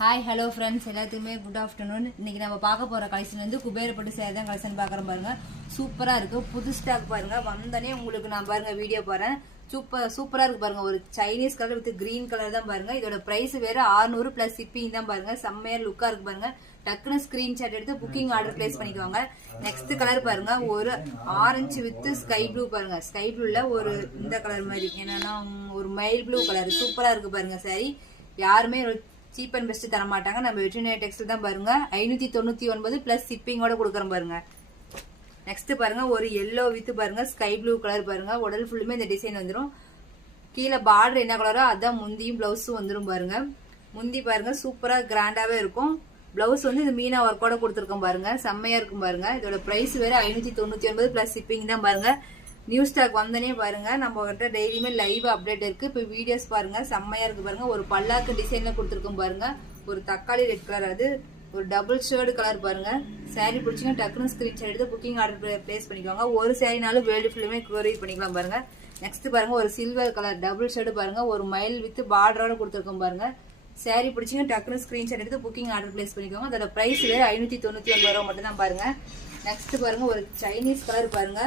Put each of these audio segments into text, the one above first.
Hi hello friends, எல்லாத்துக்குமே good afternoon. இன்னைக்கு நம்ம பார்க்க போகிற கலெக்ஷன் வந்து குபேரப்பட்டு சேலை தான் கலெக்ஷன் பார்க்குறோம் பாருங்க. சூப்பராக இருக்குது, புது ஸ்டாக் பாருங்க. வந்தனே உங்களுக்கு நான் பாருங்க வீடியோ போகிறேன். சூப்பராக இருக்கு பாருங்க. ஒரு Chinese colour with green colour தான் பாருங்க. இதோட பிரைஸ் வேற 600 + ஷிப்பிங் தான் பாருங்க. செம்மையா லுக்கா இருக்கு பாருங்க. டக்குன்னு ஸ்கிரீன்ஷாட் எடுத்து புக்கிங் ஆர்டர் பிளேஸ் பண்ணிக்குவாங்க. நெக்ஸ்ட் கலர் பாருங்க, ஒரு ஆரஞ்சு வித் ஸ்கை ப்ளூ பாருங்க. ஸ்கை ப்ளூல ஒரு இந்த கலர் மாதிரி என்னன்னா ஒரு மைல் ப்ளூ கலர். சூப்பரா இருக்கு பாருங்க. சாரி யாருமே சீப் அண்ட் பெஸ்ட் தர மாட்டாங்க. நம்ம வெட்டினரி டெக்ஸ்டைல் தான் பாருங்க. 599 + ஷிப்பிங்கோட கொடுக்குறோம் பாருங்க. நெக்ஸ்ட் பாருங்க, ஒரு எல்லோ வித் பாருங்க ஸ்கை ப்ளூ கலர் பாருங்க. உடல் ஃபுல்லுமே இந்த டிசைன் வந்துடும். கீழே பார்டர் என்ன கலரோ அதான் முந்தியும் பிளவுஸும் வந்துடும் பாருங்க. முந்தி பாருங்க சூப்பரா கிராண்டாவே இருக்கும். பிளவுஸ் வந்து இந்த மீனா ஒர்க்கோட கொடுத்துருக்கோம் பாருங்க. செம்மையா இருக்கும் பாருங்க. இதோட பிரைஸ் வேற 599 + ஷிப்பிங் தான் பாருங்க. நியூ ஸ்டாக் வந்தனே பாருங்க. நம்ம கிட்ட டெய்லியுமே லைவ் அப்டேட் இருக்கு. இப்போ வீடியோஸ் பாருங்க, செம்மையா இருக்கு பாருங்க. ஒரு பல்லாக்கு டிசைன்ல கொடுத்துருக்கோம் பாருங்க. ஒரு தக்காளி ரெட் கலர், அது ஒரு டபுள் ஷேர்டு கலர் பாருங்க. சாரி பிடிச்சிங்க டக்குனு ஸ்கிரீன்ஷாட் எடுத்து புக்கிங் ஆர்டர் பிளேஸ் பண்ணிக்கோங்க. ஒரு சாரினாலும் வேர்ல்டு ஃபுல்லுமே கொரியர் பண்ணிக்கலாம் பாருங்க. நெக்ஸ்ட் பாருங்க, ஒரு சில்வர் கலர் டபுள் ஷேர்டு பாருங்க. ஒரு மைல் வித் பார்டரோட கொடுத்துருக்கோம் பாருங்க. சாரி பிடிச்சிங்க டக்குனு ஸ்கிரீன்ஷாட் எடுத்து புக்கிங் ஆர்டர் பிளேஸ் பண்ணிக்கோங்க. அதோட பிரைஸ் வேற 599 ரூபா மட்டும் தான் பாருங்க. நெக்ஸ்ட் பாருங்க, ஒரு சைனீஸ் கலர் பாருங்க.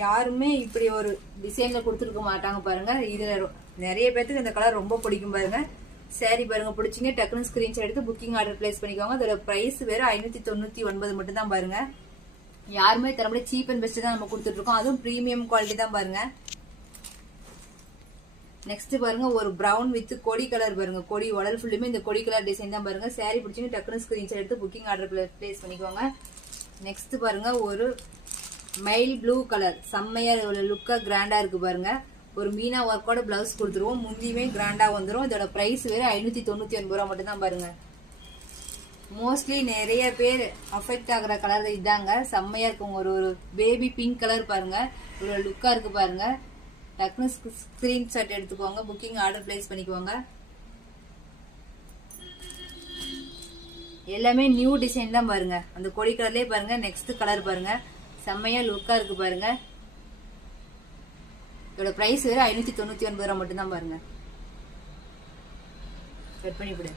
யாருமே இப்படி ஒரு டிசைன்ல கொடுத்துருக்க மாட்டாங்க பாருங்க. இதுல நிறைய பேருக்கு இந்த கலர் ரொம்ப பிடிக்கும் பாருங்க. சாரி பாருங்க பிடிச்சிங்க டக்குனு ஸ்கிரீன்ஷாட் எடுத்து புக்கிங் ஆர்டர் பிளேஸ் பண்ணிக்கோங்க. அதோட பிரைஸ் வேற 599 மட்டும் தான் பாருங்க. யாருமே தரப்படி சீப் அண்ட் பெஸ்ட் தான் நம்ம கொடுத்துட்டு இருக்கோம். அதுவும் பிரீமியம் குவாலிட்டி தான் பாருங்க. நெக்ஸ்ட் பாருங்க, ஒரு பிரவுன் வித் கொடி கலர் பாருங்க. கொடி உடல் ஃபுல்லுமே இந்த கொடி கலர் டிசைன் தான் பாருங்க. சாரி பிடிச்சிங்க டக்குனு ஸ்கிரீன்ஷாட் எடுத்து புக்கிங் ஆர்டர் பிளேஸ் பண்ணிக்கோங்க. நெக்ஸ்ட் பாருங்க, ஒரு மைல் ப்ளூ கலர். செம்மையா லுக்கா கிராண்டா இருக்கு பாருங்க. ஒரு மீனா ஒர்க்கோட பிளவுஸ் கொடுத்துருவோம். முந்தியுமே கிராண்டா வந்துடும். இதோட பிரைஸ் வேற 599 ரூபா மட்டும் தான் பாருங்க. மோஸ்ட்லி நிறைய பேர் அஃபெக்ட் ஆகுற கலர் இதாங்க. செம்மையா இருக்கும். ஒரு பேபி பிங்க் கலர் பாருங்க. ஒரு லுக்கா இருக்கு பாருங்க. டக்குனு ஸ்கிரீன்ஷாட் எடுத்துக்கோங்க. புக்கிங் ஆர்டர் பிளேஸ் பண்ணிக்குவாங்க. எல்லாமே நியூ டிசைன் தான் பாருங்க. அந்த கொடி கலர்லயே பாருங்க. நெக்ஸ்ட் கலர் பாருங்க, செம்மையா லுக்கா இருக்கு பாருங்க. இதோட பிரைஸ் வேற 599 ரூபா மட்டும் தான் பாருங்க. கட் பண்ணி விடு.